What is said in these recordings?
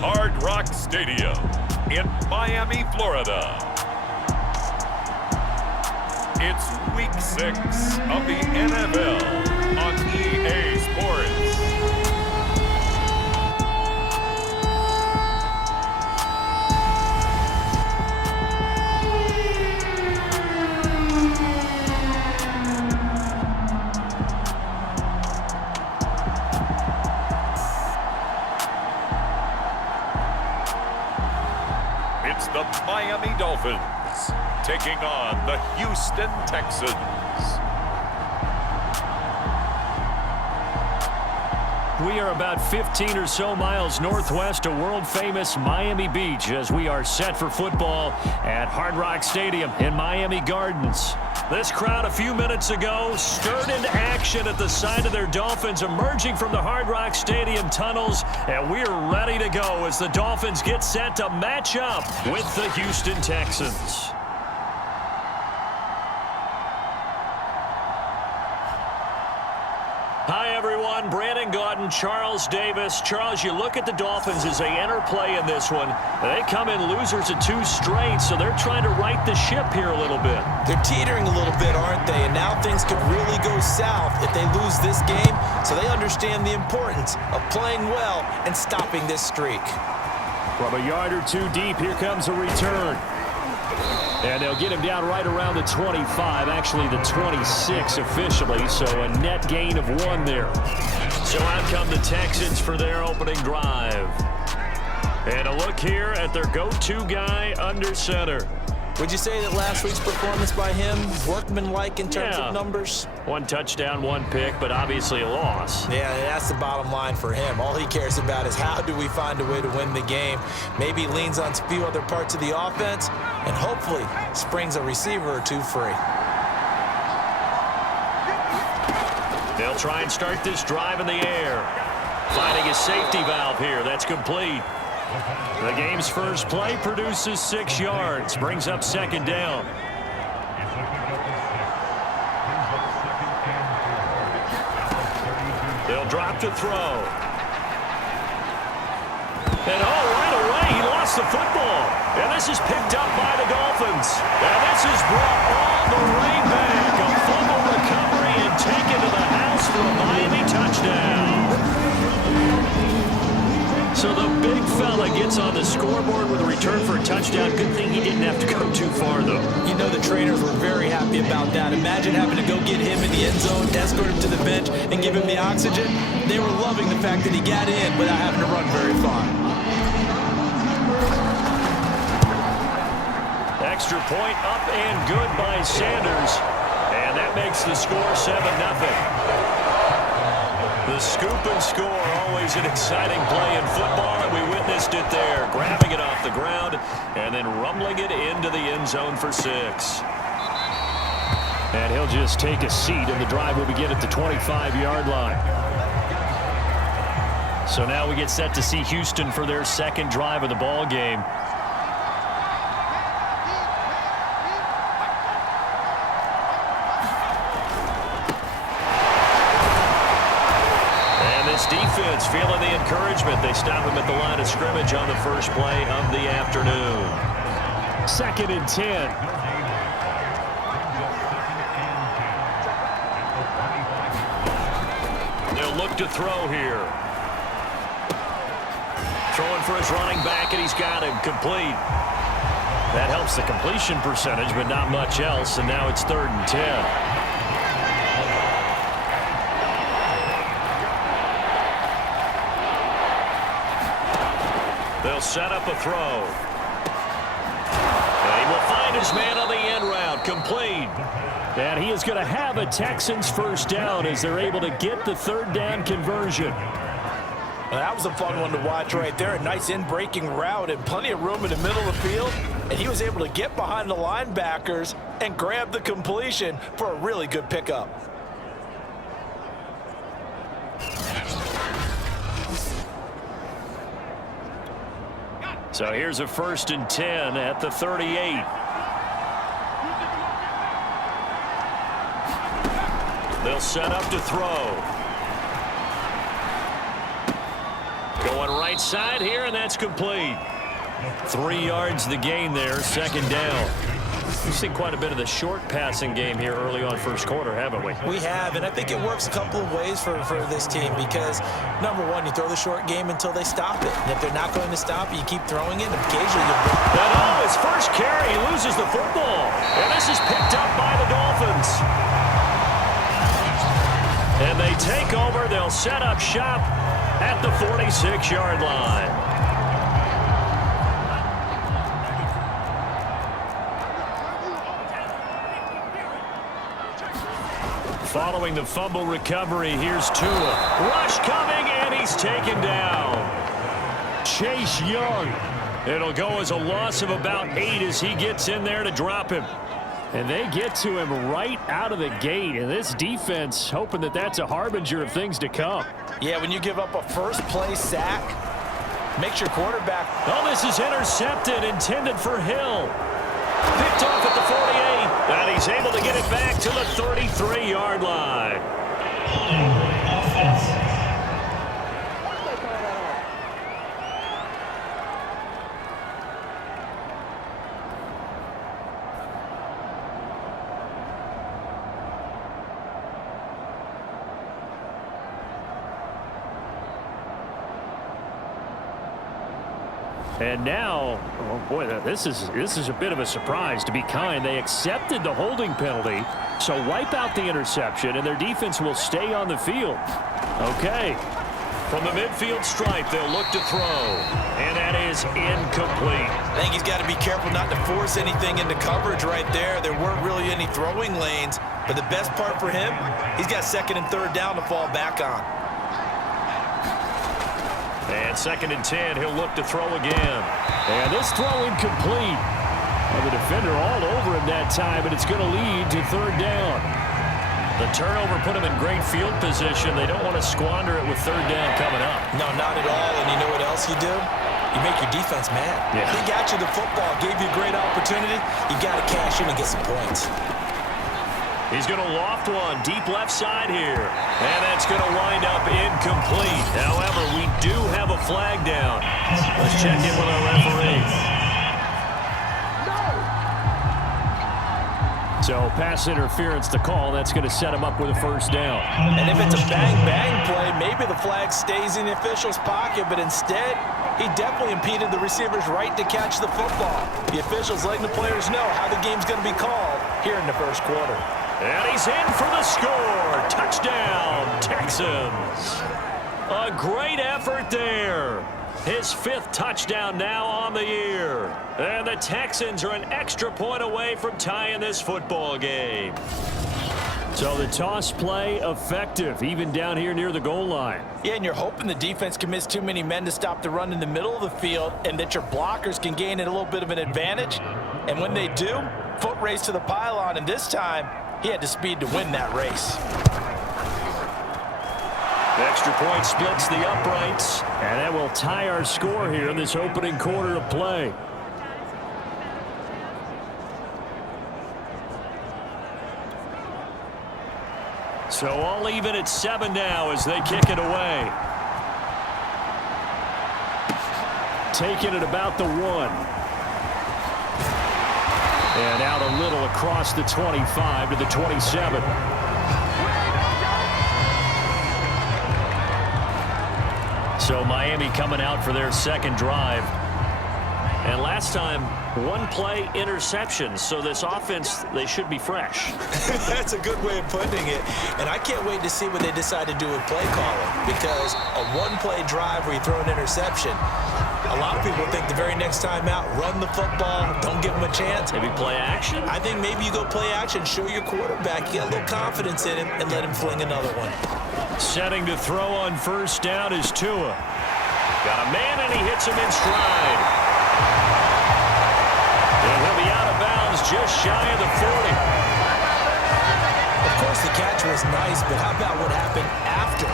Hard Rock Stadium in Miami, Florida. It's Week 6 of the NFL on EA Sports. It's the Miami Dolphins taking on the Houston Texans. We are about 15 or so miles northwest of world-famous Miami Beach as we are set for football at Hard Rock Stadium in Miami Gardens. This crowd a few minutes ago stirred into action at the sight of their Dolphins emerging from the Hard Rock Stadium tunnels, and we're ready to go as the Dolphins get set to match up with the Houston Texans. Hi, everyone. Brandon Gaudin, Charles Davis. Charles, you look at the Dolphins as they enter play in this one. They come in losers of 2 straight, so they're trying to right the ship here a little bit. They're teetering a little bit, aren't they? And now things could really go south if they lose this game, so they understand the importance of playing well and stopping this streak. From a yard or 2 deep, here comes a return. And they'll get him down right around the 25, actually the 26 officially, so a net gain of 1 there. So out come the Texans for their opening drive. And a look here at their go-to guy under center. Would you say that last week's performance by him, workmanlike in terms of numbers? 1 touchdown, 1 pick, but obviously a loss. Yeah, that's the bottom line for him. All he cares about is how do we find a way to win the game. Maybe leans on a few other parts of the offense and hopefully springs a receiver or 2 free. They'll try and start this drive in the air. Finding a safety valve here. That's complete. The game's first play produces 6 yards. Brings up 2nd down. They'll drop to throw. And right away, he lost the football. And this is picked up by the Dolphins. And this is brought all the way back. A fumble recovery and taken to the house for a Miami touchdown. So the big fella gets on the scoreboard with a return for a touchdown. Good thing he didn't have to go too far, though. You know the trainers were very happy about that. Imagine having to go get him in the end zone, escort him to the bench, and give him the oxygen. They were loving the fact that he got in without having to run very far. Extra point up and good by Sanders. And that makes the score 7-0. The scoop and score, always an exciting play in football, and we witnessed it there, grabbing it off the ground and then rumbling it into the end zone for 6. And he'll just take a seat, and the drive will begin at the 25-yard line. So now we get set to see Houston for their 2nd drive of the ball game. Defense feeling the encouragement. They stop him at the line of scrimmage on the first play of the afternoon. 2nd and 10. They'll look to throw here. Throwing for his running back, and he's got him complete. That helps the completion percentage, but not much else, and now it's 3rd and 10. They'll set up a throw. And he will find his man on the end route, complete. And he is going to have a Texans first down as they're able to get the 3rd down conversion. Well, that was a fun one to watch right there. A nice in-breaking route and plenty of room in the middle of the field. And he was able to get behind the linebackers and grab the completion for a really good pickup. So here's a 1st and 10 at the 38. They'll set up to throw. Going right side here, and that's complete. 3 yards the gain there, second down. We've seen quite a bit of the short passing game here early on first quarter, haven't we? We have, and I think it works a couple of ways for this team because, number one, you throw the short game until they stop it. And if they're not going to stop it, you keep throwing it, and occasionally you his first carry, he loses the football. And this is picked up by the Dolphins. And they take over. They'll set up shop at the 46-yard line. Following the fumble recovery, here's Tua. Rush coming, and he's taken down. Chase Young. It'll go as a loss of about 8 as he gets in there to drop him. And they get to him right out of the gate. And this defense hoping that that's a harbinger of things to come. Yeah, when you give up a first-play sack, makes your quarterback. Oh, this is intercepted, intended for Hill. Picked off at the 48. And he's able to get it back to the 33-yard line. Offense. And now, oh boy, this is a bit of a surprise, to be kind. They accepted the holding penalty, so wipe out the interception, and their defense will stay on the field. Okay. From the midfield stripe, they'll look to throw, and that is incomplete. I think he's got to be careful not to force anything into coverage right there. There weren't really any throwing lanes, but the best part for him, he's got second and third down to fall back on. And second and 10, he'll look to throw again. And this throw incomplete. Well, the defender all over him that time, and it's going to lead to third down. The turnover put him in great field position. They don't want to squander it with third down coming up. No, not at all. And you know what else you do? You make your defense mad. Yeah. They got you the football, gave you a great opportunity. You got to cash in and get some points. He's going to loft one deep left side here. And that's going to wind up incomplete. However, we do have a flag down. Let's check in with our referee. So pass interference to call. That's going to set him up with a first down. And if it's a bang-bang play, maybe the flag stays in the official's pocket, but instead, he definitely impeded the receiver's right to catch the football. The officials letting the players know how the game's going to be called here in the first quarter. And he's in for the score. Touchdown, Texans. A great effort there. His 5th touchdown now on the year. And the Texans are an extra point away from tying this football game. So the toss play effective, even down here near the goal line. Yeah, and you're hoping the defense can miss too many men to stop the run in the middle of the field and that your blockers can gain a little bit of an advantage. And when they do, foot race to the pylon, and this time, he had the speed to win that race. The extra point splits the uprights, and that will tie our score here in this opening quarter of play. So all even at 7 now as they kick it away. Taking it about the 1. And out a little across the 25 to the 27. So Miami coming out for their second drive. And last time, 1-play interception. So this offense, they should be fresh. That's a good way of putting it. And I can't wait to see what they decide to do with play calling. Because a 1-play drive where you throw an interception, a lot of people think the very next time out, run the football, don't give them a chance. Maybe play action? I think maybe you go play action, show your quarterback, you got a little confidence in him, and let him fling another one. Setting to throw on first down is Tua. Got a man, and he hits him in stride. And he'll be out of bounds just shy of the 40. Of course, the catch was nice, but how about what happened after?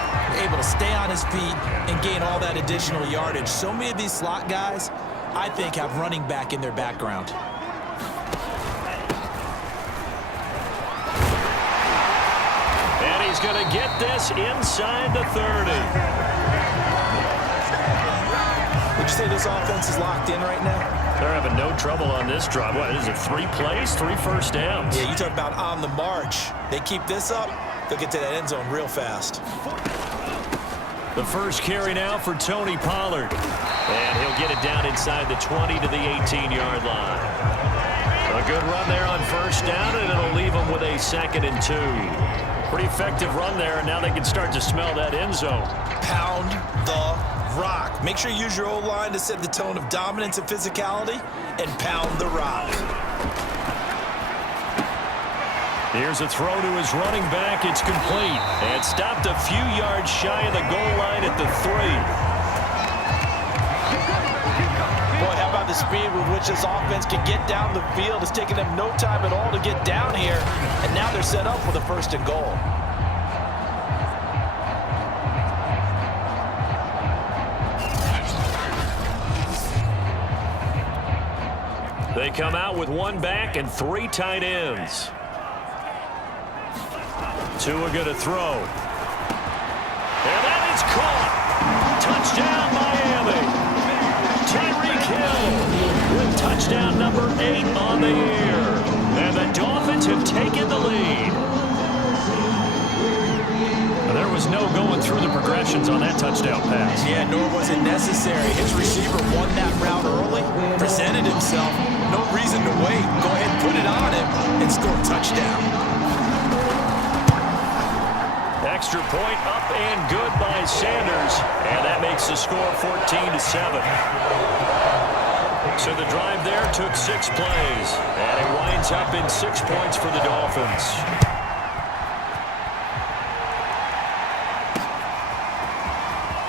Able to stay on his feet and gain all that additional yardage. So many of these slot guys, I think, have running back in their background. And he's going to get this inside the 30. Would you say this offense is locked in right now? They're having no trouble on this drive. What is it, 3 plays, 3 first downs? Yeah, you talk about on the march. They keep this up, they'll get to that end zone real fast. The first carry now for Tony Pollard. And he'll get it down inside the 20 to the 18-yard line. A good run there on first down, and it'll leave them with a 2nd and 2. Pretty effective run there, and now they can start to smell that end zone. Pound the rock. Make sure you use your O-line to set the tone of dominance and physicality, and pound the rock. Here's a throw to his running back. It's complete. And stopped a few yards shy of the goal line at the 3. Boy, how about the speed with which this offense can get down the field? It's taken them no time at all to get down here. And now they're set up for the 1st and goal. They come out with 1 back and 3 tight ends. Tua going to throw. And that is caught. Touchdown, Miami. Tyreek Hill with touchdown number 8 on the year. And the Dolphins have taken the lead. There was no going through the progressions on that touchdown pass. Yeah, nor was it necessary. His receiver won that route early, presented himself. No reason to wait. Go ahead and put it on him and score a touchdown. Extra point up and good by Sanders, and that makes the score 14-7. So the drive there took 6 plays, and it winds up in 6 points for the Dolphins.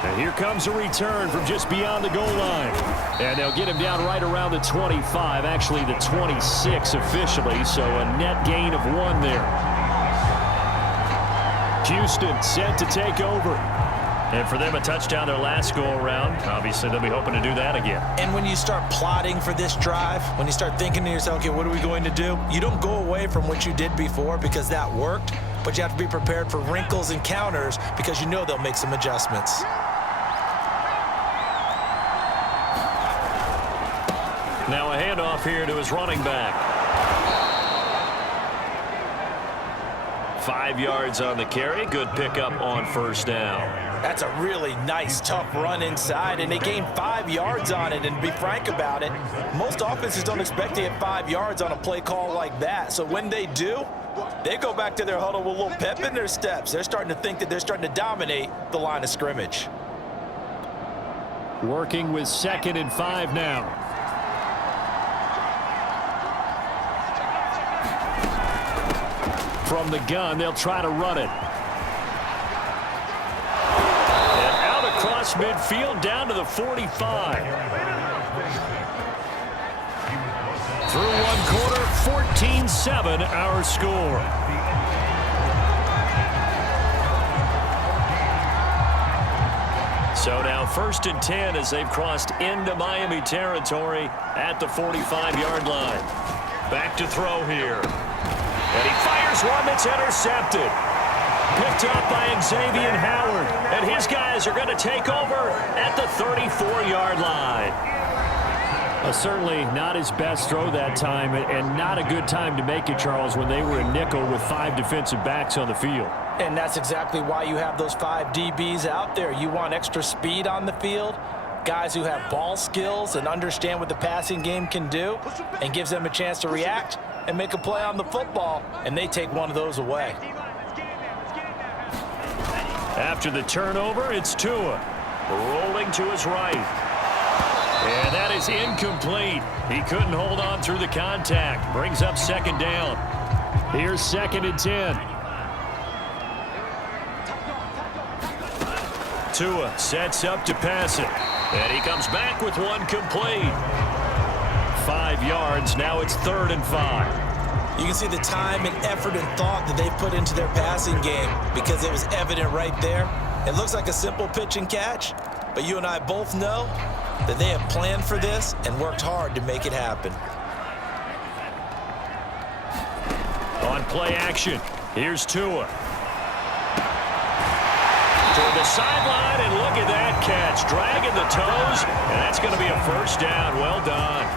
And here comes a return from just beyond the goal line. And they'll get him down right around the 25, actually the 26 officially, so a net gain of 1 there. Houston set to take over. And for them, a touchdown their last go-around. Obviously, they'll be hoping to do that again. And when you start plotting for this drive, when you start thinking to yourself, okay, what are we going to do? You don't go away from what you did before because that worked, but you have to be prepared for wrinkles and counters because you know they'll make some adjustments. Now a handoff here to his running back. 5 yards on the carry. Good pickup on first down. That's a really nice, tough run inside, and they gained 5 yards on it. And to be frank about it, most offenses don't expect to get 5 yards on a play call like that. So when they do, they go back to their huddle with a little pep in their steps. They're starting to think that they're starting to dominate the line of scrimmage. Working with 2nd and 5 now. From the gun, they'll try to run it. And out across midfield, down to the 45. Through 1 quarter, 14-7 our score. So now 1st and 10 as they've crossed into Miami territory at the 45-yard line. Back to throw here. And he fires one that's intercepted. Picked up by Xavier Howard. And his guys are going to take over at the 34-yard line. Certainly not his best throw that time, and not a good time to make it, Charles, when they were in nickel with 5 defensive backs on the field. And that's exactly why you have those 5 DBs out there. You want extra speed on the field, guys who have ball skills and understand what the passing game can do, and gives them a chance to react and make a play on the football, and they take one of those away. After the turnover, it's Tua rolling to his right. And that is incomplete. He couldn't hold on through the contact. Brings up 2nd down. Here's 2nd and 10. Tua sets up to pass it. And he comes back with 1 complete. 5 yards. Now it's 3rd and 5. You can see the time and effort and thought that they put into their passing game because it was evident right there. It looks like a simple pitch and catch, but you and I both know that they have planned for this and worked hard to make it happen. On play action, here's Tua. Toward the sideline, and look at that catch. Dragging the toes, and that's going to be a first down. Well done.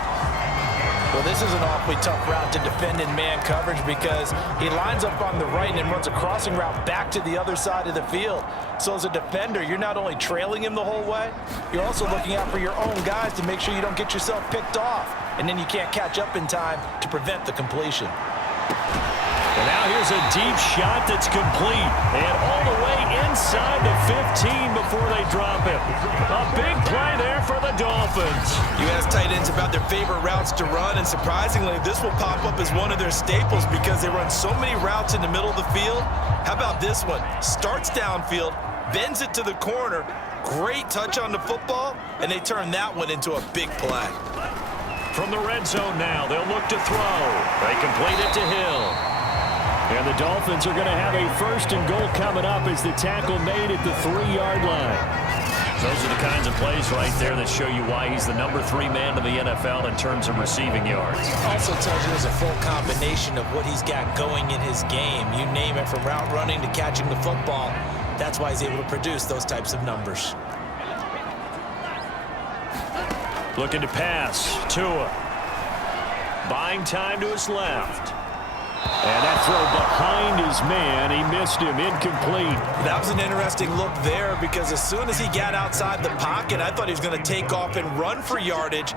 Well, this is an awfully tough route to defend in man coverage because he lines up on the right and then runs a crossing route back to the other side of the field. So as a defender, you're not only trailing him the whole way, you're also looking out for your own guys to make sure you don't get yourself picked off. And then you can't catch up in time to prevent the completion. And now here's a deep shot that's complete. And all the way inside the 15 before they drop it. A big play there for the Dolphins. You ask tight ends about their favorite routes to run, and surprisingly, this will pop up as one of their staples because they run so many routes in the middle of the field. How about this one? Starts downfield, bends it to the corner, great touch on the football, and they turn that one into a big play. From the red zone now, they'll look to throw. They complete it to Hill. And the Dolphins are going to have a first and goal coming up as the tackle made at the 3-yard line. Those are the kinds of plays right there that show you why he's the number 3 man in the NFL in terms of receiving yards. Also tells you there's a full combination of what he's got going in his game. You name it, from route running to catching the football. That's why he's able to produce those types of numbers. Looking to pass. Tua. Buying time to his left. And that throw behind his man. He missed him. Incomplete. That was an interesting look there because as soon as he got outside the pocket, I thought he was going to take off and run for yardage.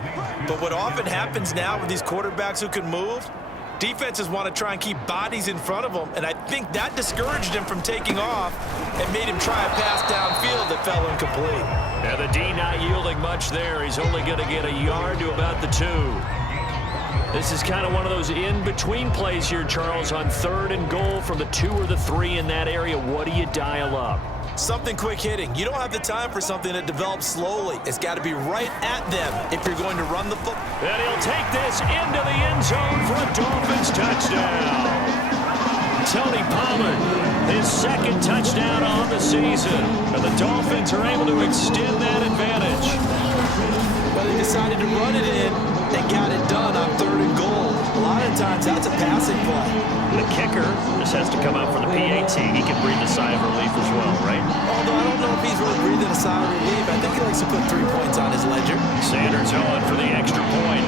But what often happens now with these quarterbacks who can move, defenses want to try and keep bodies in front of them, and I think that discouraged him from taking off and made him try a pass downfield that fell incomplete. Now the D not yielding much there. He's only going to get a yard to about the 2. This is kind of one of those in-between plays here, Charles, on 3rd and goal from the 2 or the 3 in that area. What do you dial up? Something quick hitting. You don't have the time for something that develops slowly. It's got to be right at them if you're going to run the football. And he'll take this into the end zone for a Dolphins touchdown. Tony Pollard, his 2nd touchdown on the season. And the Dolphins are able to extend that advantage. Well, they decided to run it in and got it done on 3rd and goal. A lot of times that's a passing play. The kicker just has to come out for the PAT. He can breathe a sigh of relief as well, right? Although I don't know if he's really breathing a sigh of relief. I think he likes to put 3 points on his ledger. Sanders on for the extra point.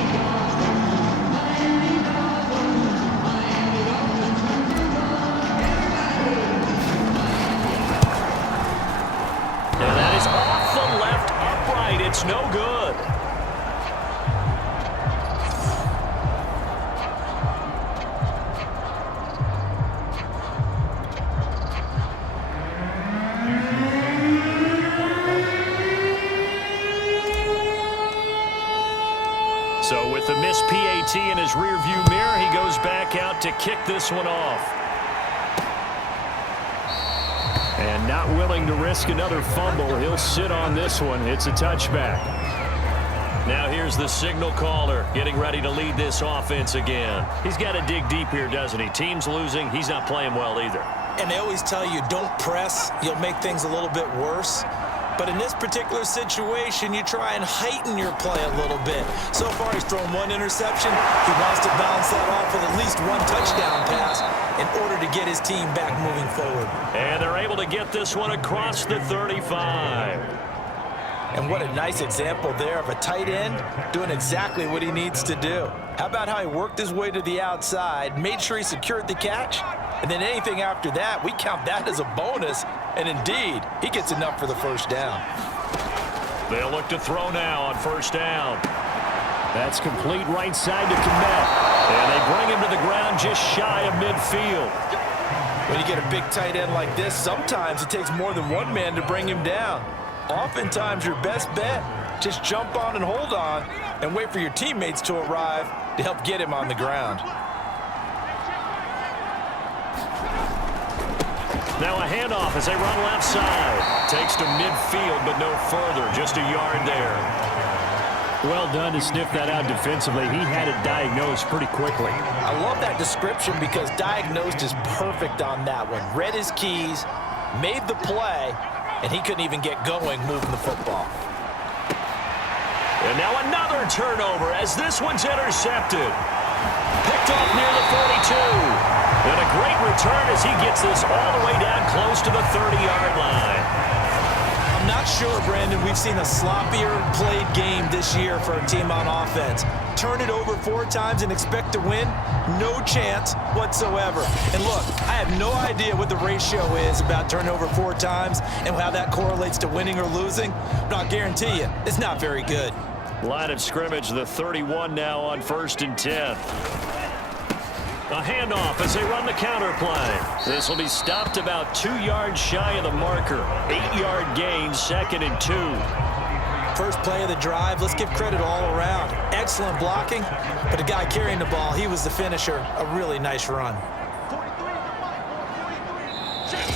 And that is off the left upright. It's no good. So with the missed PAT in his rearview mirror, he goes back out to kick this one off. And not willing to risk another fumble, he'll sit on this one. It's a touchback. Now here's the signal caller getting ready to lead this offense again. He's got to dig deep here, doesn't he? Team's losing. He's not playing well either. And they always tell you, don't press. You'll make things a little bit worse. But in this particular situation, you try and heighten your play a little bit. So far, he's thrown 1 interception. He wants to bounce that off with at least 1 touchdown pass in order to get his team back moving forward. And they're able to get this one across the 35. And what a nice example there of a tight end doing exactly what he needs to do. How about how he worked his way to the outside, made sure he secured the catch, and then anything after that, we count that as a bonus. And indeed, he gets enough for the first down. They'll look to throw now on 1st down. That's complete right side to Kmet. And they bring him to the ground just shy of midfield. When you get a big tight end like this, sometimes it takes more than 1 man to bring him down. Oftentimes, your best bet, just jump on and hold on and wait for your teammates to arrive to help get him on the ground. Now a handoff as they run left side. Takes to midfield, but no further. Just a yard there. Well done to sniff that out defensively. He had it diagnosed pretty quickly. I love that description because diagnosed is perfect on that one. Read his keys, made the play, and he couldn't even get going moving the football. And now another turnover as this one's intercepted. Picked off near the 42. And a great return as he gets this all the way down close to the 30-yard line. not sure, Brandon, we've seen a sloppier played game this year for a team on offense. Turn it over 4 times and expect to win? No chance whatsoever. And look, I have no idea what the ratio is about turning over 4 times and how that correlates to winning or losing, but I'll guarantee you, it's not very good. Line of scrimmage, the 31 now on 1st and 10. A handoff as they run the counter play. This will be stopped about 2 yards shy of the marker. 8-yard gain, 2nd and 2. First play of the drive, let's give credit all around. Excellent blocking, but the guy carrying the ball, he was the finisher. A really nice run.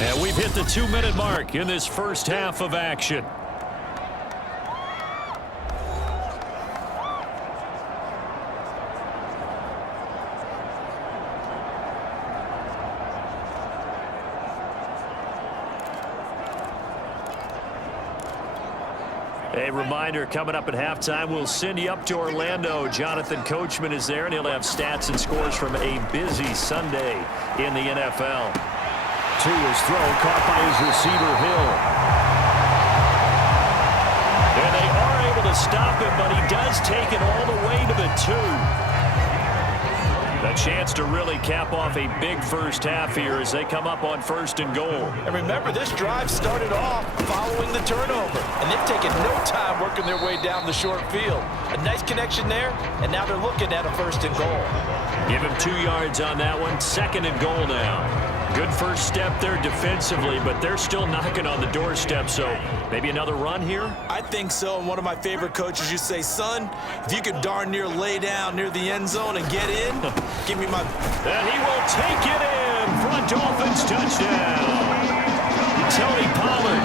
And we've hit the 2-minute mark in this first half of action. A reminder, coming up at halftime, we'll send you up to Orlando. Jonathan Coachman is there, and he'll have stats and scores from a busy Sunday in the NFL. To his throw, caught by his receiver, Hill. And they are able to stop him, but he does take it all the way to the 2. A chance to really cap off a big first half here as they come up on 1st and goal. And remember, this drive started off following the turnover, and they've taken no time working their way down the short field. A nice connection there, and now they're looking at a 1st and goal. Give him 2 yards on that one. 2nd and goal now. Good first step there defensively, but they're still knocking on the doorstep, so maybe another run here? I think so, and one of my favorite coaches used to say, son, if you could darn near lay down near the end zone and get in, give me my... And he will take it in for a Dolphins touchdown. Tony Pollard,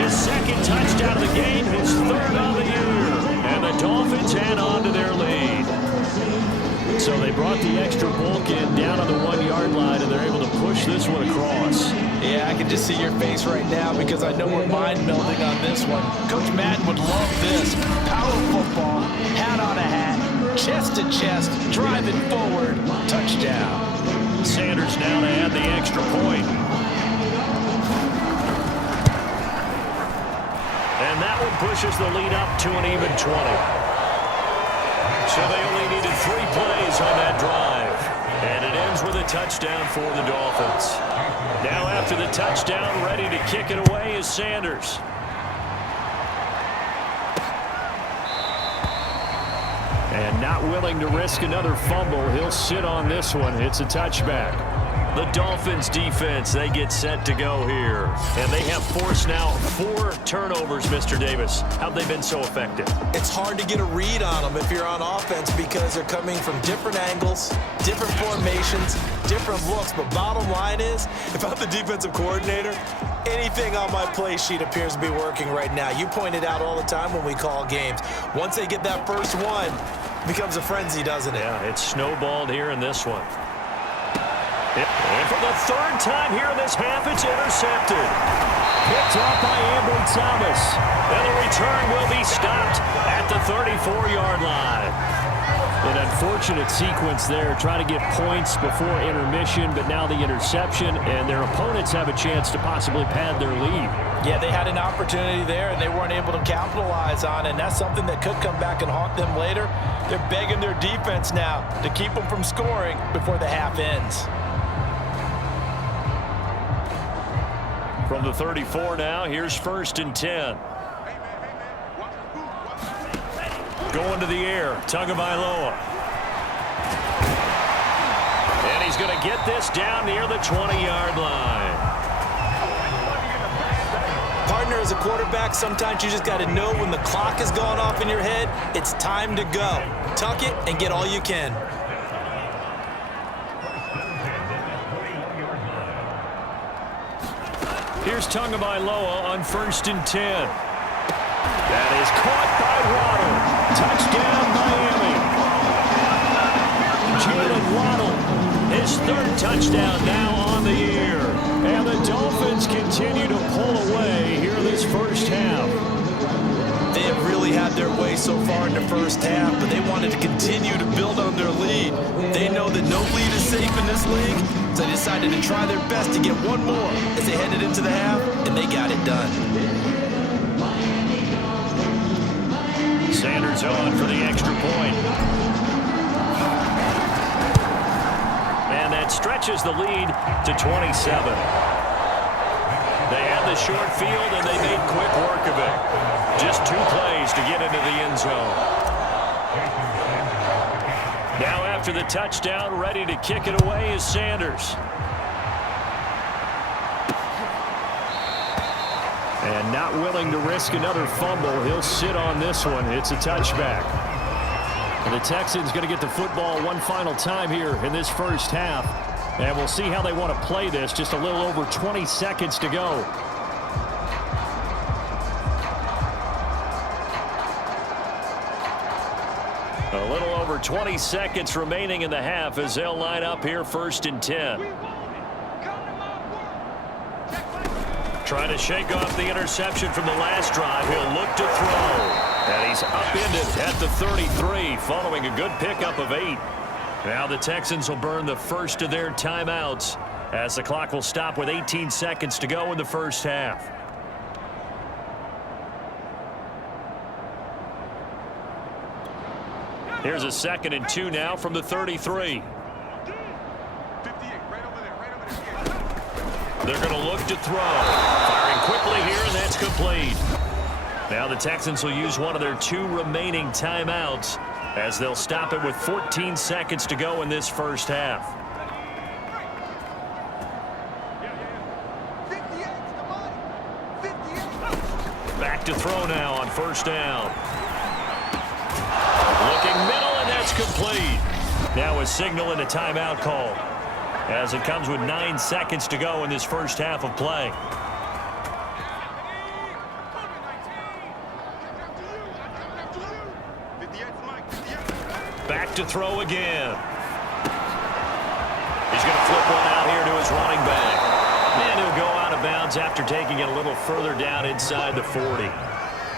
his 2nd touchdown of the game, his 3rd of the year. And the Dolphins head on to their lead. So they brought the extra bulk in down on the 1-yard line, and they're able to push this one across. Yeah, I can just see your face right now because I know we're mind melding on this one. Coach Madden would love this. Power football, hat on a hat, chest to chest, driving forward, touchdown. Sanders now to add the extra point. And that one pushes the lead up to an even 20. So they only needed 3 plays on that drive. And it ends with a touchdown for the Dolphins. Now after the touchdown, ready to kick it away is Sanders. And not willing to risk another fumble, he'll sit on this one. It's a touchback. The Dolphins defense, they get set to go here. And they have forced now 4 turnovers, Mr. Davis. How have they been so effective? It's hard to get a read on them if you're on offense because they're coming from different angles, different formations, different looks. But bottom line is, if I'm the defensive coordinator, anything on my play sheet appears to be working right now. You point it out all the time when we call games. Once they get that first one, it becomes a frenzy, doesn't it? Yeah, it's snowballed here in this one. And for the 3rd time here in this half, it's intercepted. Picked off by Ambry Thomas. And the return will be stopped at the 34-yard line. An unfortunate sequence there, trying to get points before intermission, but now the interception, and their opponents have a chance to possibly pad their lead. Yeah, they had an opportunity there, and they weren't able to capitalize on it, and that's something that could come back and haunt them later. They're begging their defense now to keep them from scoring before the half ends. From the 34 now, here's 1st and 10. Going to the air, Tagovailoa. And he's going to get this down near the 20-yard line. Partner, as a quarterback, sometimes you just got to know when the clock is going off in your head, it's time to go. Tuck it and get all you can. Here's Tagovailoa on 1st and 10. That is caught by Waddle. Touchdown, Miami. Jalen Waddle, his 3rd touchdown now on the year. And the Dolphins continue to pull away here in this first half. They have really had their way so far in the first half, but they wanted to continue to build on their lead. They know that no lead is safe in this league, so they decided to try their best to get one more as they headed into the half, and they got it done. Sanders on for the extra point. And that stretches the lead to 27. They had the short field, and they made quick work of it. Just 2 plays to get into the end zone. Now after the touchdown, ready to kick it away is Sanders. And not willing to risk another fumble, he'll sit on this one. It's a touchback. And the Texans going to get the football one final time here in this first half. And we'll see how they want to play this. Just a little over 20 seconds to go. A little over 20 seconds remaining in the half as they'll line up here 1st and 10. Trying to shake off the interception from the last drive. He'll look to throw. And he's upended at the 33 following a good pickup of 8. Now the Texans will burn the first of their timeouts as the clock will stop with 18 seconds to go in the first half. Here's a 2nd and 2 now from the 33. They're going to look to throw. Firing quickly here, and that's complete. Now the Texans will use one of their 2 remaining timeouts as they'll stop it with 14 seconds to go in this first half. Back to throw now on 1st down. Looking middle, and that's complete. Now a signal and a timeout call as it comes with 9 seconds to go in this first half of play. Back to throw again. He's going to flip one out here to his running back. And he'll go out of bounds after taking it a little further down inside the 40.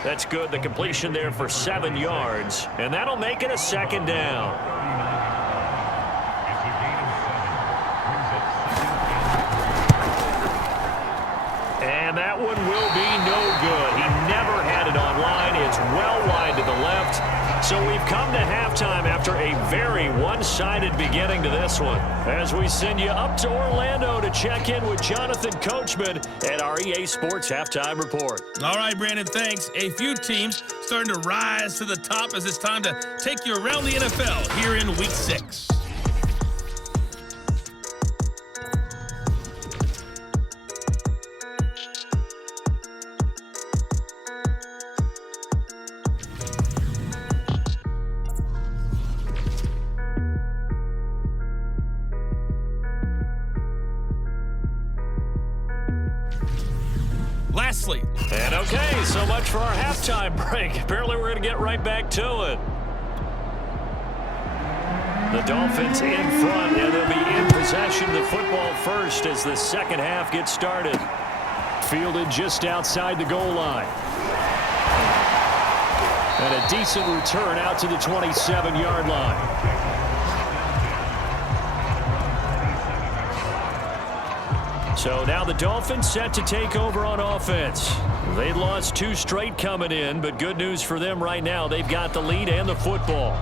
That's good. The completion there for 7 yards. And that'll make it a 2nd down. And that one will be no good. He never had it on line. It's well wide to the left. So we've come to halftime after a very one-sided beginning to this one. As we send you up to Orlando to check in with Jonathan Coachman at our EA Sports Halftime Report. All right, Brandon, thanks. A few teams starting to rise to the top as it's time to take you around the NFL here in Week 6. And okay, so much for our halftime break. Apparently we're going to get right back to it. The Dolphins in front, and they'll be in possession of the football first as the second half gets started. Fielded just outside the goal line. And a decent return out to the 27-yard line. So now the Dolphins set to take over on offense. They'd lost 2 straight coming in, but good news for them right now. They've got the lead and the football.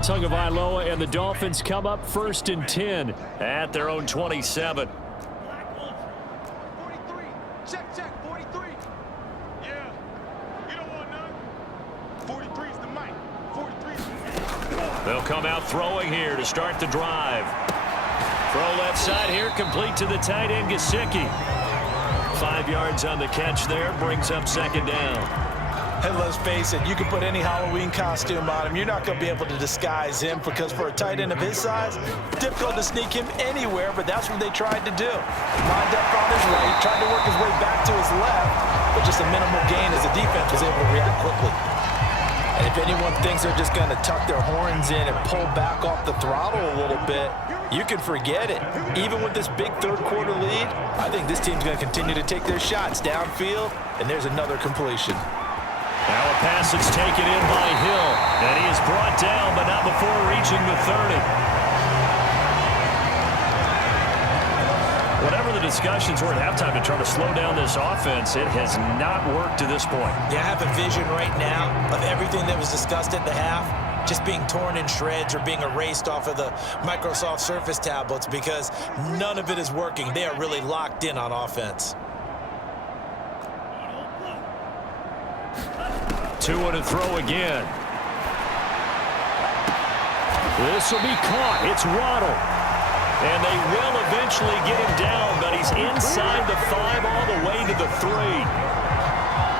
Tagovailoa and the Dolphins come up 1st and 10 at their own 27. 43. Check, 43. Yeah. You don't want none. 43 is the mic. 43 is the mic. They'll come out throwing here to start the drive. Throw left side here, complete to the tight end, Gesicki. 5 yards on the catch there, brings up 2nd down. And let's face it, you can put any Halloween costume on him. You're not going to be able to disguise him because for a tight end of his size, difficult to sneak him anywhere, but that's what they tried to do. Lined up on his right, tried to work his way back to his left, but just a minimal gain as the defense was able to react quickly. And if anyone thinks they're just going to tuck their horns in and pull back off the throttle a little bit, you can forget it. Even with this big third-quarter lead, I think this team's going to continue to take their shots downfield, and there's another completion. Now a pass that's taken in by Hill, and he is brought down, but not before reaching the 30. Whatever the discussions were at halftime to try to slow down this offense. It has not worked to this point. Yeah, I have a vision right now of everything that was discussed at the half just being torn in shreds or being erased off of the Microsoft Surface tablets because none of it is working. They are really locked in on offense. 2 to throw again. This will be caught. It's Waddle. And they will eventually get him down, but he's inside the 5 all the way to the 3.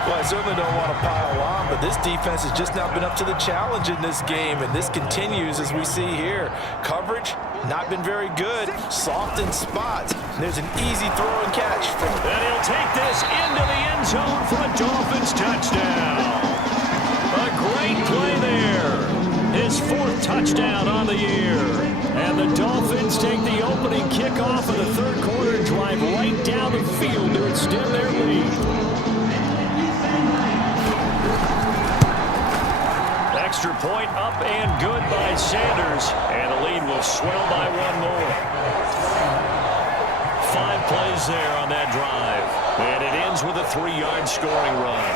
Well, I certainly don't want to pile on, but this defense has just not been up to the challenge in this game, and this continues as we see here. Coverage, not been very good. Soft in spots. There's an easy throw and catch. And he'll take this into the end zone for a Dolphins touchdown. A great play there. His 4th touchdown on the year. And the Dolphins take the opening kickoff of the 3rd quarter and drive right down the field to extend their lead. Extra point up and good by Sanders. And the lead will swell by 1 more. 5 plays there on that drive. And it ends with a 3-yard scoring run.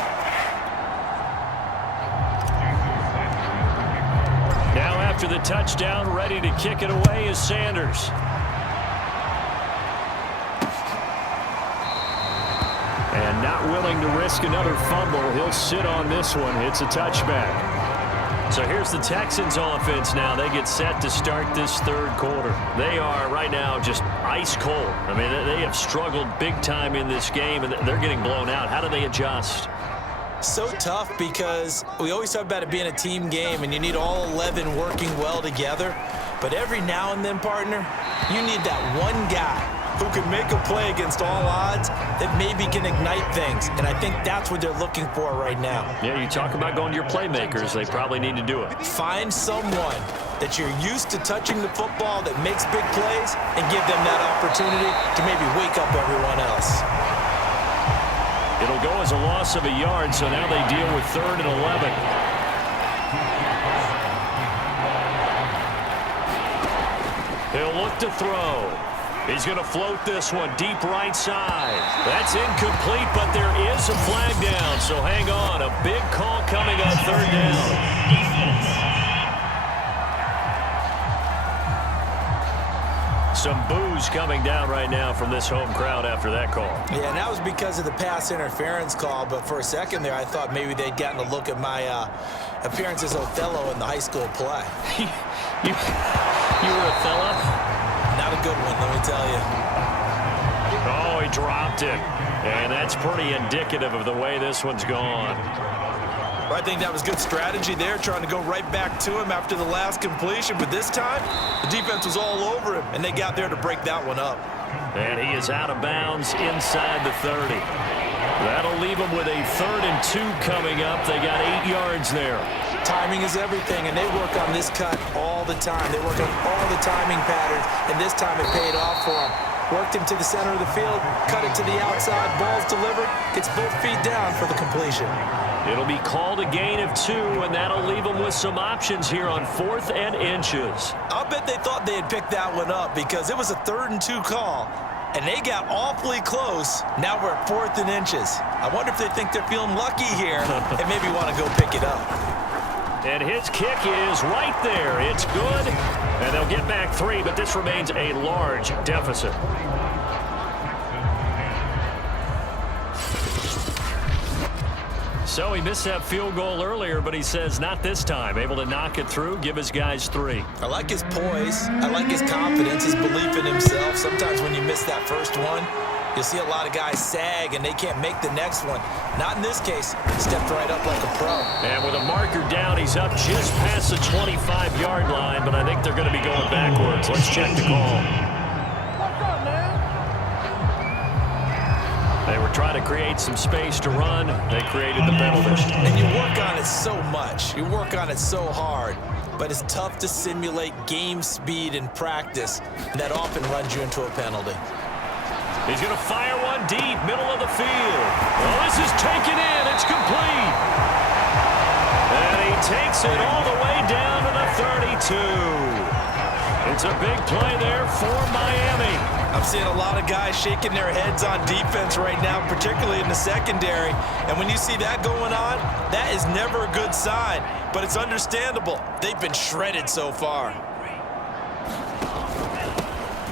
Now after the touchdown, ready to kick it away is Sanders. And not willing to risk another fumble. He'll sit on this one. It's a touchback. So here's the Texans offense now. They get set to start this 3rd quarter. They are right now just ice cold. I mean, they have struggled big time in this game, and they're getting blown out. How do they adjust? So tough because we always talk about it being a team game, and you need all 11 working well together. But every now and then, partner, you need that one guy who can make a play against all odds that maybe can ignite things. And I think that's what they're looking for right now. Yeah, you talk about going to your playmakers. They probably need to do it. Find someone that you're used to touching the football that makes big plays and give them that opportunity to maybe wake up everyone else. It'll go as a loss of a yard, so now they deal with 3rd and 11. He'll look to throw. He's going to float this one deep right side. That's incomplete, but there is a flag down, so hang on. A big call coming on 3rd down. Some boos coming down right now from this home crowd after that call. Yeah, and that was because of the pass interference call, but for a second there I thought maybe they'd gotten a look at my appearance as Othello in the high school play. you were Othello? Not a good one, let me tell you. Oh, he dropped it. And that's pretty indicative of the way this one's gone. I think that was good strategy there, trying to go right back to him after the last completion. But this time, the defense was all over him, and they got there to break that one up. And he is out of bounds inside the 30. That'll leave them with a 3rd and 2 coming up. They got 8 yards there. Timing is everything, and they work on this cut all the time. They work on all the timing patterns, and this time it paid off for them. Worked him to the center of the field, cut it to the outside, ball's delivered, gets both feet down for the completion. It'll be called a gain of 2, and that'll leave them with some options here on 4th and inches. I'll bet they thought they had picked that one up because it was a 3rd and 2 call, and they got awfully close. Now we're at 4th and inches. I wonder if they think they're feeling lucky here and maybe want to go pick it up. And his kick is right there. It's good, and they'll get back 3, but this remains a large deficit. So he missed that field goal earlier, but he says not this time. Able to knock it through, give his guys 3. I like his poise. I like his confidence, his belief in himself. Sometimes when you miss that first one, you'll see a lot of guys sag and they can't make the next one. Not in this case. He stepped right up like a pro. And with a marker down, he's up just past the 25-yard line, but I think they're going to be going backwards. Let's check the call. They were trying to create some space to run. They created the penalty. And you work on it so much. You work on it so hard. But it's tough to simulate game speed in practice. And that often runs you into a penalty. He's going to fire one deep, middle of the field. Well, this is taken in. It's complete. And he takes it all the way down to the 32. It's a big play there for Miami. I'm seeing a lot of guys shaking their heads on defense right now, particularly in the secondary. And when you see that going on, that is never a good sign. But it's understandable. They've been shredded so far.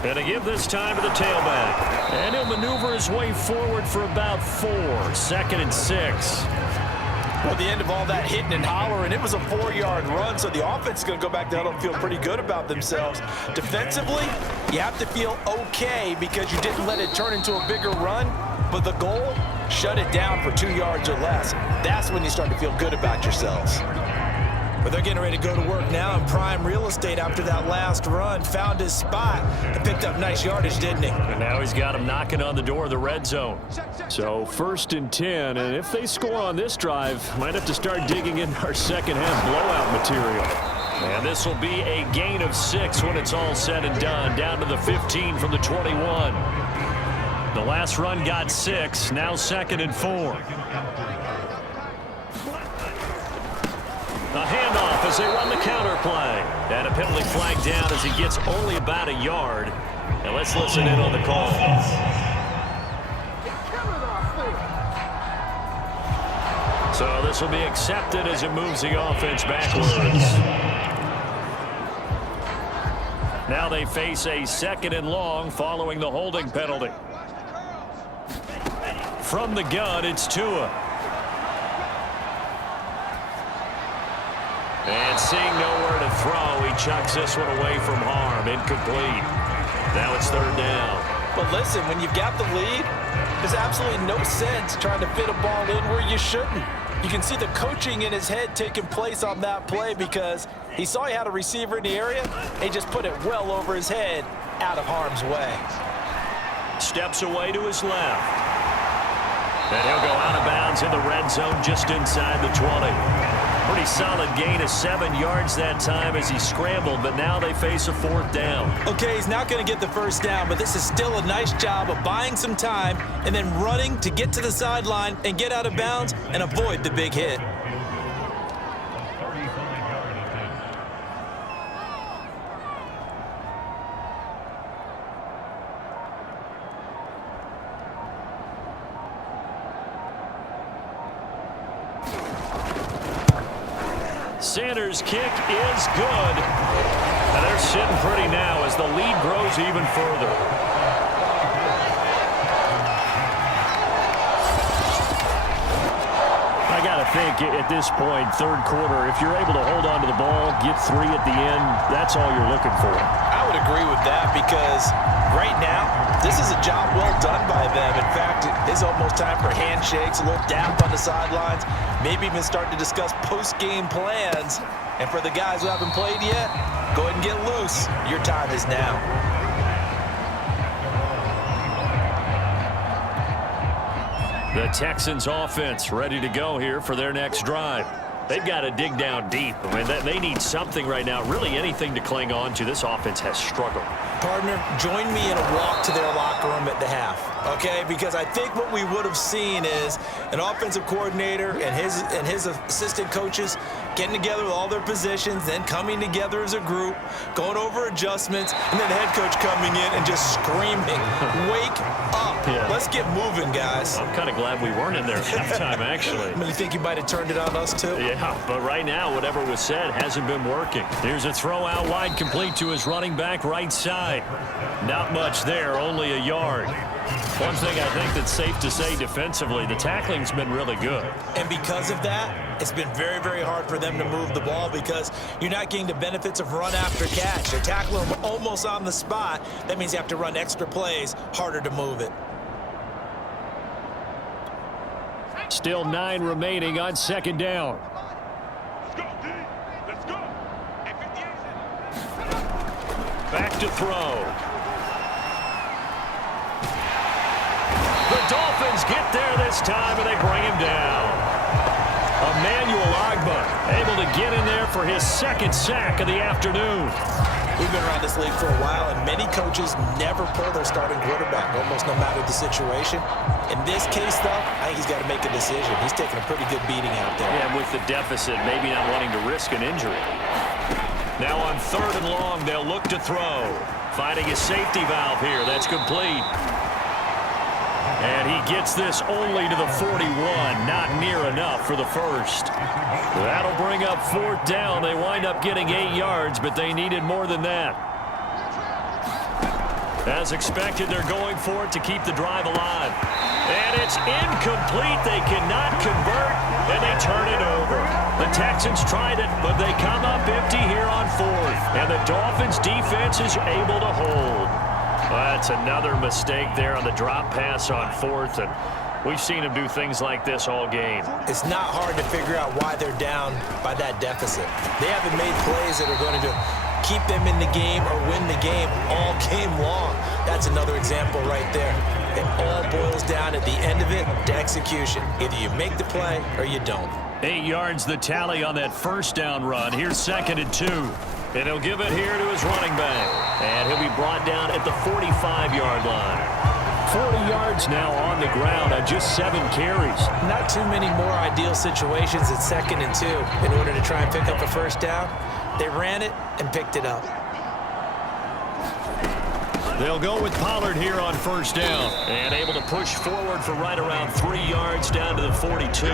And to give this time to the tailback. And he'll maneuver his way forward for about 4. 2nd and 6. Well, the end of all that hitting and hollering, it was a 4-yard run, so the offense is going to go back down and feel pretty good about themselves. Defensively, you have to feel okay because you didn't let it turn into a bigger run, but the goal, shut it down for 2 yards or less. That's when you start to feel good about yourselves. But they're getting ready to go to work now in prime real estate after that last run. Found his spot and picked up nice yardage, didn't he? And now he's got him knocking on the door of the red zone. So 1st and 10, and if they score on this drive, might have to start digging in our second-half blowout material. And this will be a gain of 6 when it's all said and done, down to the 15 from the 21. The last run got 6, now 2nd and 4. The handoff as they run the counter play. And a penalty flag down as he gets only about a yard. And let's listen in on the call. So this will be accepted as it moves the offense backwards. Now they face a 2nd and long following the holding penalty. From the gun, it's Tua. And seeing nowhere to throw, he chucks this one away from harm. Incomplete. Now it's 3rd down. But listen, when you've got the lead, there's absolutely no sense trying to fit a ball in where you shouldn't. You can see the coaching in his head taking place on that play because he saw he had a receiver in the area. He just put it well over his head, out of harm's way. Steps away to his left. And he'll go out of bounds in the red zone just inside the 20. Pretty solid gain of 7 yards that time as he scrambled, but now they face a 4th down. Okay, he's not going to get the 1st down, but this is still a nice job of buying some time and then running to get to the sideline and get out of bounds and avoid the big hit. Sanders' kick is good. And they're sitting pretty now as the lead grows even further. I got to think at this point, 3rd quarter, if you're able to hold on to the ball, get 3 at the end, that's all you're looking for. I would agree with that because right now, this is a job well done by them. In fact, it's almost time for handshakes, a little dap on the sidelines, maybe even start to discuss post-game plans. And for the guys who haven't played yet, go ahead and get loose. Your time is now. The Texans offense ready to go here for their next drive. They've got to dig down deep. I mean, they need something right now, really anything to cling on to. This offense has struggled. Partner, join me in a walk to their locker room at the half, okay? Because I think what we would have seen is an offensive coordinator and his assistant coaches getting together with all their positions, then coming together as a group, going over adjustments, and then the head coach coming in and just screaming, wake up. Yeah. Let's get moving, guys. I'm kind of glad we weren't in there at halftime, actually. I mean, you think you might have turned it on us, too? Yeah, but right now, whatever was said hasn't been working. Here's a throw out wide, complete to his running back right side. Not much there, only a yard. One thing I think that's safe to say defensively, the tackling's been really good. And because of that, it's been very, very hard for them to move the ball because you're not getting the benefits of run after catch. They're tackling them almost on the spot. That means you have to run extra plays, harder to move it. Still 9 remaining on 2nd down. Let's go, D. Let's go. Back to throw. The Dolphins get there this time, and they bring him down. Emmanuel Ogbah able to get in there for his 2nd sack of the afternoon. We've been around this league for a while, and many coaches never pull their starting quarterback, almost no matter the situation. In this case, though, I think he's got to make a decision. He's taking a pretty good beating out there. Yeah, with the deficit, maybe not wanting to risk an injury. Now on 3rd and long, they'll look to throw. Finding a safety valve here. That's complete. And he gets this only to the 41. Not near enough for the first. That'll bring up 4th down. They wind up getting 8 yards, but they needed more than that. As expected, they're going for it to keep the drive alive. And it's incomplete. They cannot convert, and they turn it over. The Texans tried it, but they come up empty here on 4th. And the Dolphins' defense is able to hold. That's another mistake there on the drop pass on 4th, and we've seen him do things like this all game. It's not hard to figure out why they're down by that deficit. They haven't made plays that are going to keep them in the game or win the game all game long. That's another example right there. It all boils down at the end of it to execution. Either you make the play or you don't. 8 yards the tally on that 1st down run. Here's 2nd and 2. And he'll give it here to his running back. And he'll be brought down at the 45-yard line. 40 yards now on the ground on just 7 carries. Not too many more ideal situations at 2nd and 2 in order to try and pick up a 1st down. They ran it and picked it up. They'll go with Pollard here on 1st down. And able to push forward for right around 3 yards down to the 42.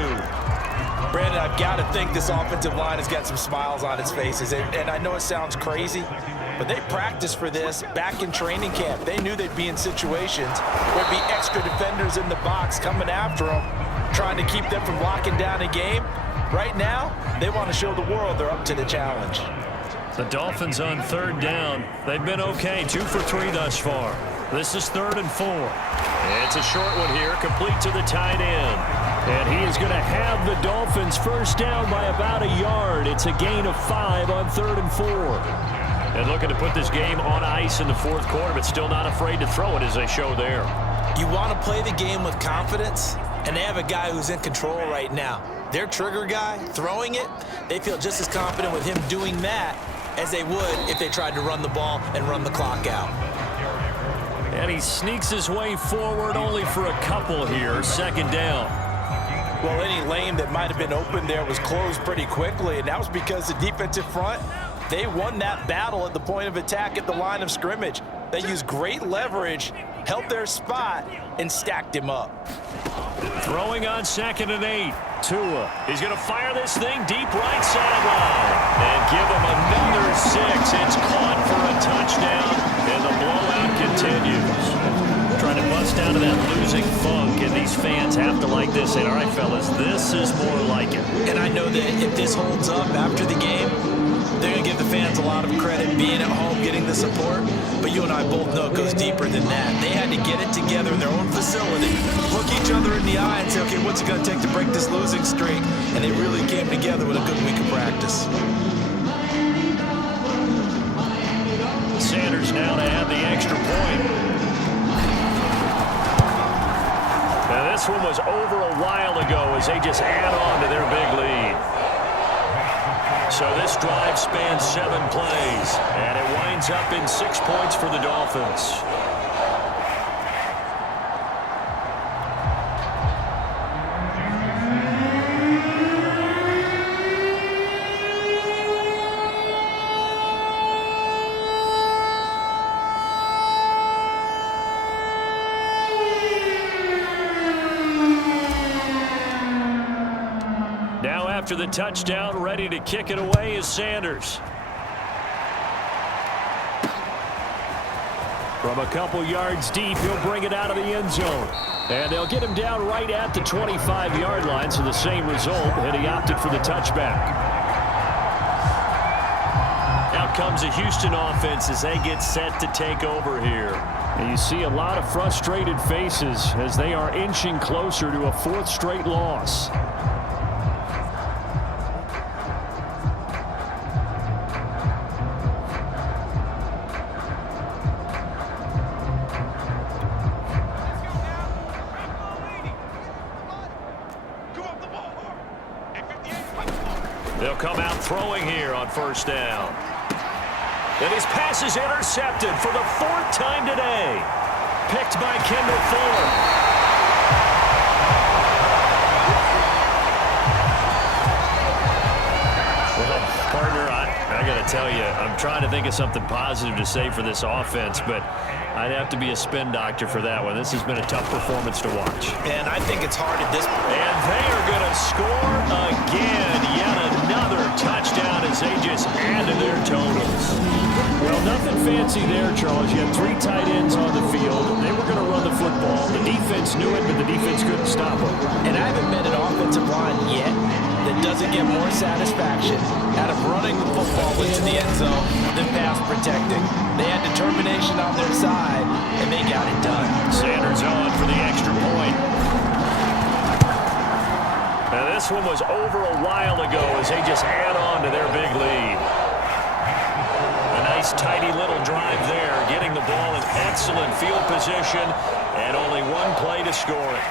Brandon, I've got to think this offensive line has got some smiles on its faces. And I know it sounds crazy, but they practiced for this back in training camp. They knew they'd be in situations where there'd be extra defenders in the box coming after them, trying to keep them from locking down a game. Right now, they want to show the world they're up to the challenge. The Dolphins on 3rd down. They've been okay, 2 for 3 thus far. This is 3rd and 4. It's a short one here, complete to the tight end. And he is going to have the Dolphins 1st down by about a yard. It's a gain of 5 on 3rd and 4. And looking to put this game on ice in the 4th quarter, but still not afraid to throw it as they show there. You want to play the game with confidence, and they have a guy who's in control right now. Their trigger guy, throwing it, they feel just as confident with him doing that as they would if they tried to run the ball and run the clock out. And he sneaks his way forward only for a couple here, 2nd down. Well, any lane that might have been open there was closed pretty quickly, and that was because the defensive front, they won that battle at the point of attack at the line of scrimmage. They used great leverage, held their spot, and stacked him up. Throwing on 2nd and 8. Tua. He's going to fire this thing deep right sideline. And give him another 6. It's caught for a touchdown, and the blowout continues. Trying to bust out of that losing funk, and these fans have to like this. And all right, fellas, this is more like it. And I know that if this holds up after the game, they're going to give the fans a lot of credit being at home, getting the support. But you and I both know it goes deeper than that. They had to get it together in their own facility, look each other in the eye and say, okay, what's it going to take to break this losing streak? And they really came together with a good week of practice. Sanders now to add the extra point. Now this one was over a while ago as they just add on to their big lead. So this drive spans 7 plays, and it winds up in 6 points for the Dolphins. After the touchdown, ready to kick it away is Sanders. From a couple yards deep, he'll bring it out of the end zone. And they'll get him down right at the 25-yard line, so the same result, and he opted for the touchback. Out comes the Houston offense as they get set to take over here. And you see a lot of frustrated faces as they are inching closer to a 4th straight loss. They'll come out throwing here on 1st down. And his pass is intercepted for the 4th time today. Picked by Kendall Fuller. Well, partner, I got to tell you, I'm trying to think of something positive to say for this offense, but I'd have to be a spin doctor for that one. This has been a tough performance to watch. And I think it's hard at this point. And they are going to score again. Yet another touchdown as they just add to their totals. Well, nothing fancy there, Charles. You had 3 tight ends on the field. They were going to run the football. The defense knew it, but the defense couldn't stop them. And I haven't met an offensive line yet that doesn't get more satisfaction out of running the football into the end zone than pass protecting. They had determination on their side, and they got it done. Sanders on for the extra point. Now, this one was over a while ago as they just add on to their big lead. A nice, tidy little drive there, getting the ball in excellent field position, and only 1 play to score it.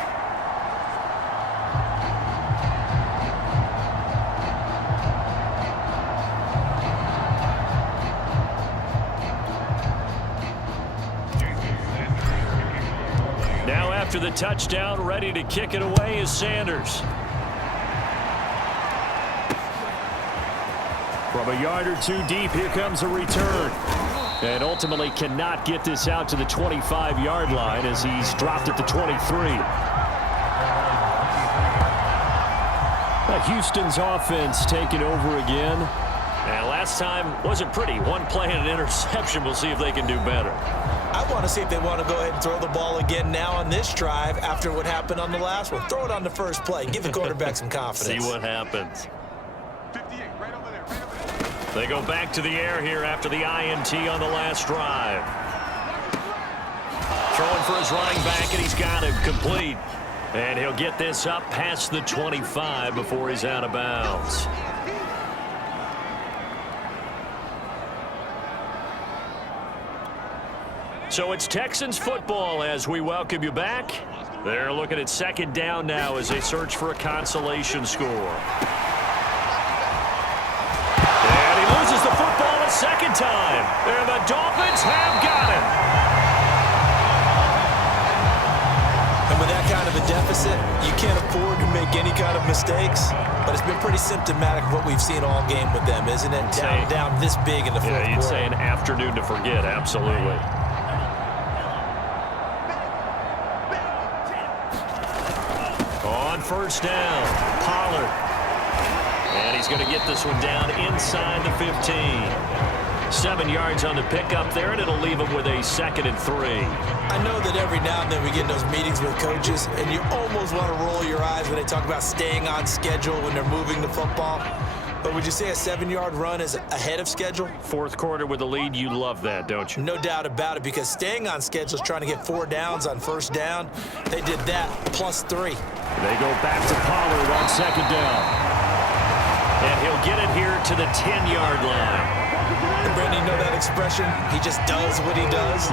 Now after the touchdown, ready to kick it away is Sanders. From a yard or 2 deep, here comes a return. And ultimately cannot get this out to the 25-yard line as he's dropped at the 23. Houston's offense taking over again. And last time wasn't pretty. 1 play and an interception. We'll see if they can do better. I want to see if they want to go ahead and throw the ball again now on this drive after what happened on the last one. Throw it on the first play. Give the quarterback some confidence. See what happens. 58, right over there, right over there. They go back to the air here after the INT on the last drive. Throwing for his running back, and he's got him complete. And he'll get this up past the 25 before he's out of bounds. So it's Texans football as we welcome you back. They're looking at 2nd down now as they search for a consolation score. And he loses the football a 2nd time. And the Dolphins have got him. And with that kind of a deficit, you can't afford to make any kind of mistakes. But it's been pretty symptomatic of what we've seen all game with them, isn't it? Down this big in the fourth quarter. Yeah, you'd say an afternoon to forget, absolutely. On 1st down, Pollard. And he's going to get this one down inside the 15. 7 yards on the pickup there, and it'll leave him with a 2nd and 3. I know that every now and then we get in those meetings with coaches, and you almost want to roll your eyes when they talk about staying on schedule when they're moving the football. But would you say a 7-yard run is ahead of schedule? 4th quarter with a lead, you love that, don't you? No doubt about it, because staying on schedule is trying to get 4 downs on 1st down. They did that plus 3. They go back to Pollard on 2nd down. And he'll get it here to the 10-yard line. And Brandon, you know that expression? He just does what he does.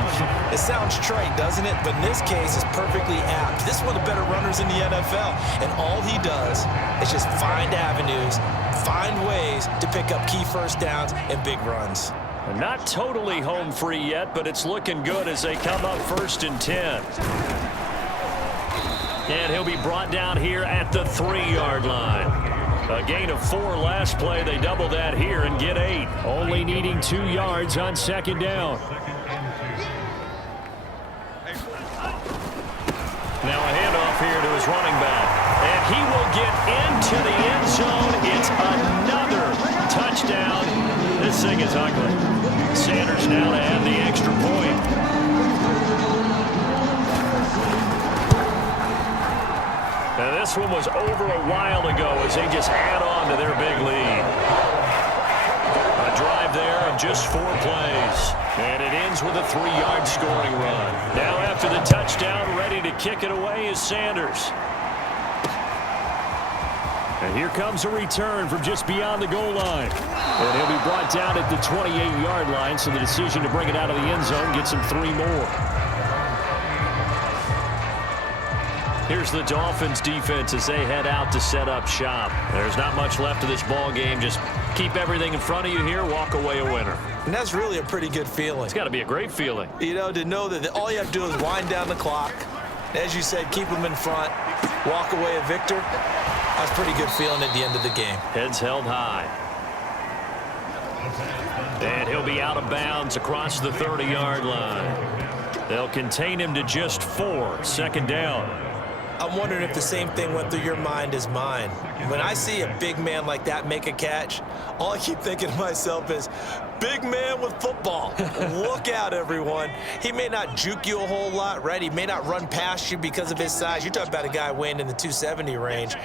It sounds trite, doesn't it? But in this case, it's perfectly apt. This is one of the better runners in the NFL. And all he does is just find avenues, find ways to pick up key 1st downs and big runs. Not totally home free yet, but it's looking good as they come up 1st and 10. And he'll be brought down here at the 3-yard line. A gain of 4 last play. They double that here and get 8. Only needing 2 yards on 2nd down. Now a handoff here to his running back. And he will get into the end zone. It's another touchdown. This thing is ugly. Sanders now to add the extra point. Now this one was over a while ago as they just add on to their big lead. A drive there of just 4 plays. And it ends with a 3-yard scoring run. Now after the touchdown, ready to kick it away is Sanders. And here comes a return from just beyond the goal line. And he'll be brought down at the 28-yard line, so the decision to bring it out of the end zone gets him 3 more. Here's the Dolphins defense as they head out to set up shop. There's not much left of this ball game. Just keep everything in front of you here, walk away a winner. And that's really a pretty good feeling. It's got to be a great feeling. You know, to know that all you have to do is wind down the clock. As you said, keep them in front, walk away a victor. That's a pretty good feeling at the end of the game. Heads held high. And he'll be out of bounds across the 30-yard line. They'll contain him to just 4, second down. I'm wondering if the same thing went through your mind as mine. When I see a big man like that make a catch, all I keep thinking to myself is, big man with football. Look out, everyone. He may not juke you a whole lot, right? He may not run past you because of his size. You're talking about a guy weighing in the 270 range.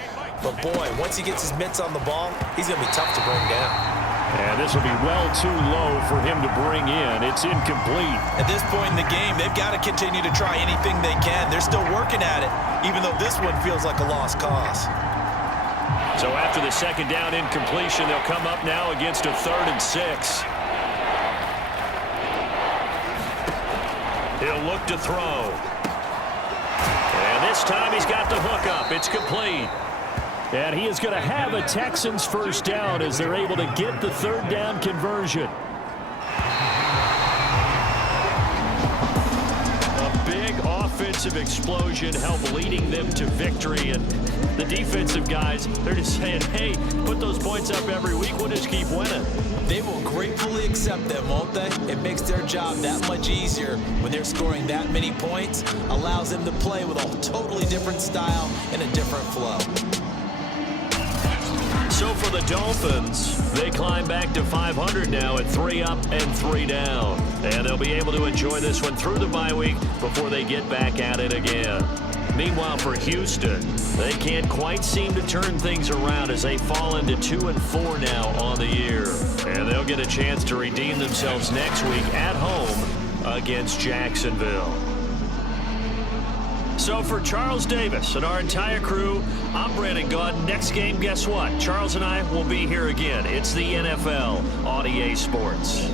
But, boy, once he gets his mitts on the ball, he's going to be tough to bring down. And this will be well too low for him to bring in. It's incomplete. At this point in the game, they've got to continue to try anything they can. They're still working at it, even though this one feels like a lost cause. So after the second down incompletion, they'll come up now against a 3rd and 6. He'll look to throw. And this time he's got the hook up. It's complete. And he is going to have a Texans first down as they're able to get the 3rd down conversion. A big offensive explosion helped leading them to victory. And the defensive guys, they're just saying, hey, put those points up every week. We'll just keep winning. They will gratefully accept them, won't they? It makes their job that much easier when they're scoring that many points. Allows them to play with a totally different style and a different flow. So for the Dolphins, they climb back to 500 now at 3 up and 3 down. And they'll be able to enjoy this one through the bye week before they get back at it again. Meanwhile, for Houston, they can't quite seem to turn things around as they fall into 2 and 4 now on the year. And they'll get a chance to redeem themselves next week at home against Jacksonville. So for Charles Davis and our entire crew, I'm Brandon Gaudin. Next game, guess what? Charles and I will be here again. It's the NFL on EA Sports.